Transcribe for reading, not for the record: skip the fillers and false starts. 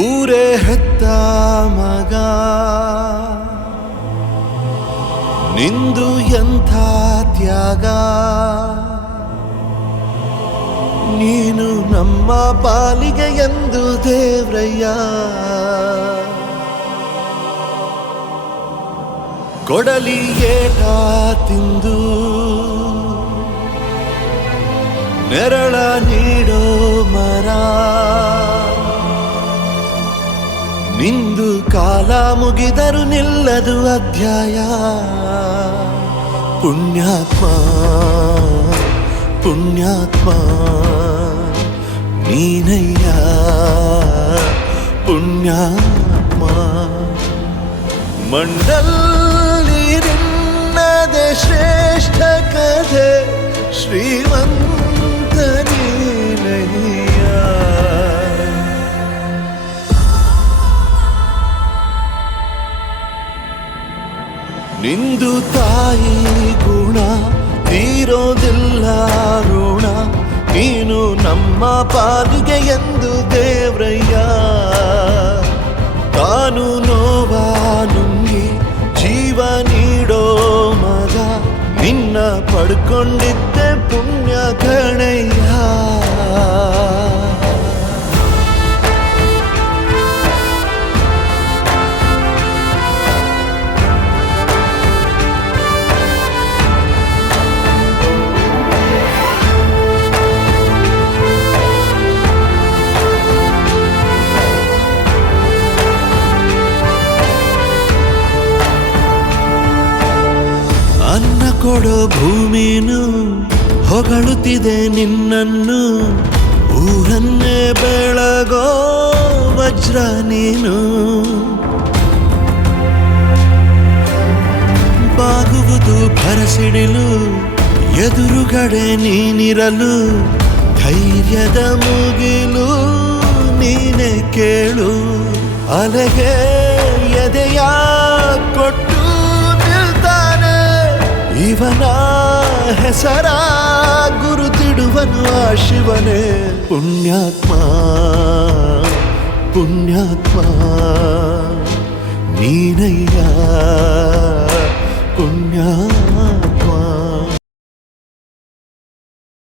ಊರೇ ಹೆತ್ತ ಮಗ ನಿಂದು ಎಂಥ ತ್ಯಾಗ, ನೀನು ನಮ್ಮ ಪಾಲಿಗೆ ಎಂದು ದೇವ್ರಯ್ಯ. ಕೊಡಲಿ ಏಟ ತಿಂದು ನೆರಳ ನೀಡೋ ಮರ, ನಿಂದು ಕಾಲ ಮುಗಿದರು ನಿಲ್ಲದು ಅಧ್ಯಾಯ. ಪುಣ್ಯಾತ್ಮ ಪುಣ್ಯಾತ್ಮ ನೀನಯ್ಯ ಪುಣ್ಯಾತ್ಮ. ಮಂಡಲ್ಲಿ ನಿನ್ನದೆ ಶ್ರೇಷ್ಠ ಕಥೆ, ಶ್ರೀಮಂತ ನೀನಯ್ಯ. ನಿಂದು ತಾಯಿ ಗುಣ ತೀರೋದಿಲ್ಲ ಋಣ, ನೀನು ನಮ್ಮ ಪಾಲಿಗೆ ಎಂದು ದೇವ್ರಯ್ಯ. ತಾನು ನೋವ ನುಂಗಿ ಜೀವ ನೀಡೋ ಮಗ, ನಿನ್ನ ಪಡ್ಕೊಂಡಿದ್ದೆ ಪುಣ್ಯ ಕಣಯ್ಯ. ಅನ್ನ ಕೊಡೋ ಭೂಮಿನು ಹೊಗಳುತ್ತಿದೆ ನಿನ್ನನ್ನು, ಊರನ್ನೇ ಬೆಳಗೋ ವಜ್ರ ನೀನು. ಬಾಗುವುದು ಭರಸಿಡಿಲು ಎದುರುಗಡೆ ನೀನಿರಲು, ಧೈರ್ಯದ ಮುಗಿಲು ನೀನೆ ಕೇಳು. ಅಲೆಗೆ ಎದೆಯ ಕೊಟ್ಟು ಇವನ ಹೆಸರ ಗುರುತಿಡುವನು ಆ ಶಿವನೇ. ಪುಣ್ಯಾತ್ಮ ಪುಣ್ಯಾತ್ಮ ನೀನಯ್ಯ ಪುಣ್ಯ